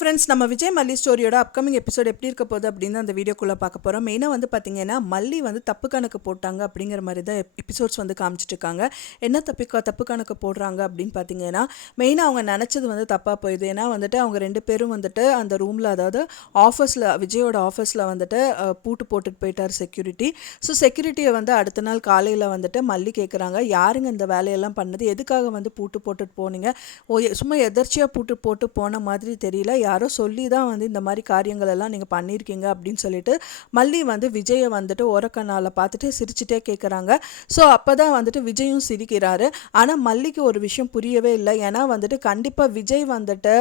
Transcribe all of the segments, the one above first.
Friends, நம்ம விஜய் மல்லி ஸ்டோரியோட upcoming episode எப்படி இருக்க போகுது அப்படின்னு அந்த வீடியோக்குள்ளே பார்க்க போகிறோம். மெயினாக வந்து பார்த்தீங்கன்னா மல்லி வந்து தப்பு கணக்கு போட்டாங்க அப்படிங்கிற மாதிரி தான் எபிசோட்ஸ் வந்து காமிச்சிட்டு இருக்காங்க. என்ன தப்பு கணக்கு போடுறாங்க அப்படின்னு பார்த்தீங்கன்னா, மெயினாக அவங்க நினச்சது வந்து தப்பாக போயிடுது. ஏன்னா வந்துட்டு அவங்க 2 பேரும் வந்துட்டு அந்த ரூமில், அதாவது ஆஃபீஸில், விஜயோட ஆஃபீஸில் வந்துட்டு பூட்டு போட்டுட்டு போயிட்டார் செக்யூரிட்டி. ஸோ செக்யூரிட்டியை வந்து அடுத்த நாள் காலையில் வந்துட்டு மல்லி கேட்குறாங்க, யாருங்க இந்த வேலையெல்லாம் பண்ணது, எதுக்காக வந்து பூட்டு போட்டுட்டு போனீங்க, சும்மா எதர்ச்சியாக பூட்டு போட்டு போன மாதிரி தெரியல, யாரோ சொல்லி தான் வந்து இந்த மாதிரி காரியங்கள் எல்லாம் நீங்கள் பண்ணியிருக்கீங்க அப்படின்னு சொல்லிட்டு மல்லி வந்து விஜயை வந்துட்டு ஓரக்கண்ணால் பார்த்துட்டு சிரிச்சுட்டே கேட்குறாங்க. ஸோ அப்போ தான் வந்துட்டு விஜயும் சிரிக்கிறாரு. ஆனால் மல்லிக்கு ஒரு விஷயம் புரியவே இல்லை. ஏன்னா வந்துட்டு கண்டிப்பாக விஜய் வந்துட்டு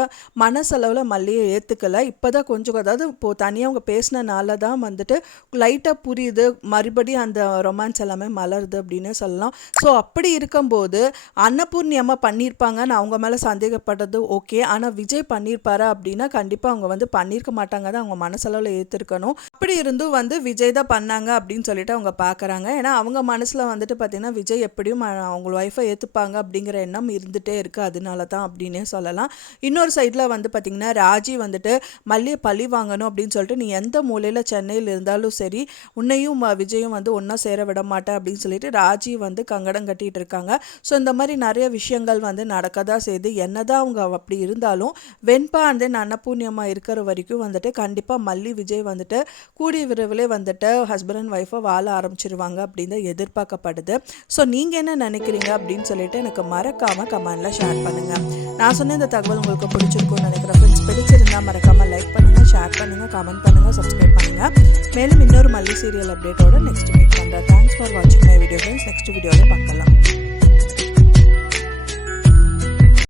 மனசளவில் மல்லியை ஏற்றுக்கலை. இப்போ தான் கொஞ்சம், அதாவது இப்போது தனியாக அவங்க பேசினனால தான் வந்துட்டு லைட்டாக புரியுது, மறுபடியும் அந்த ரொமான்ஸ் எல்லாமே மலருது அப்படின்னு சொல்லலாம். ஸோ அப்படி இருக்கும்போது அன்னபூர்ணி அம்மா பண்ணியிருப்பாங்கன்னு அவங்க மேலே சந்தேகப்படுறது ஓகே. ஆனால் விஜய் பண்ணியிருப்பாரா அப்படின்னா கண்டிப்பாக அவங்க வந்து பண்ணியிருக்க மாட்டாங்க தான் அவங்க மனசளவில் ஏற்றிருக்கணும். அப்படி இருந்தும் வந்து விஜய் தான் பண்ணாங்க அப்படின்னு சொல்லிட்டு அவங்க பார்க்குறாங்க. ஏன்னா அவங்க மனசில் வந்துட்டு பார்த்திங்கன்னா விஜய் எப்படியும் அவங்க ஒய்ஃபை ஏற்றுப்பாங்க அப்படிங்கிற எண்ணம் இருந்துகிட்டே இருக்குது, அதனால தான் அப்படின்னே சொல்லலாம். இன்னொரு சைடில் வந்து பார்த்திங்கன்னா ராஜி வந்துட்டு மல்லியை பழி வாங்கணும் அப்படின்னு சொல்லிட்டு, நீ எந்த மூலையில் சென்னையில் இருந்தாலும் சரி உன்னையும் விஜயும் வந்து ஒன்றா சேர விட மாட்டேன் அப்படின்னு சொல்லிட்டு ராஜி வந்து கங்கடம் கட்டிகிட்டு இருக்காங்க. ஸோ இந்த மாதிரி நிறைய விஷயங்கள் வந்து நடக்க தான் செய்யுது. என்னதான் அவங்க அப்படி இருந்தாலும் வெண்பா அந்த அன்னபூர்ணியம்மா இருக்கிற வரைக்கும் வந்துட்டு கண்டிப்பாக மல்லி விஜய் வந்துட்டு கூடிய விரைவிலே வந்துட்டு ஹஸ்பண்ட் அண்ட் ஒய்ஃபை வாழ ஆரம்பிச்சிருவாங்க அப்படின்னு எதிர்பார்க்கப்படுது. ஸோ நீங்கள் என்ன நினைக்கிறீங்க அப்படின்னு சொல்லிட்டு எனக்கு மறக்காமல் கமெண்டில் ஷேர் பண்ணுங்கள். நான் சொன்ன இந்த தகவல் உங்களுக்கு பிடிச்சிருக்கும்னு நினைக்கிறேன். ஃப்ரெண்ட்ஸ், பிடிச்சிருந்தால் மறக்காமல் லைக் பண்ணுங்கள், ஷேர் பண்ணுங்கள், கமெண்ட் பண்ணுங்கள், சப்ஸ்கிரைப் பண்ணுங்கள். மேலும் இன்னொரு மல்லி சீரியல் அப்டேட்டோட நெக்ஸ்ட் மீட் பண்ணுறேன். தேங்க்ஸ் ஃபார் வாட்சிங் மை வீடியோ ஃப்ரெண்ட்ஸ். நெக்ஸ்ட் வீடியோவில் பார்க்கலாம்.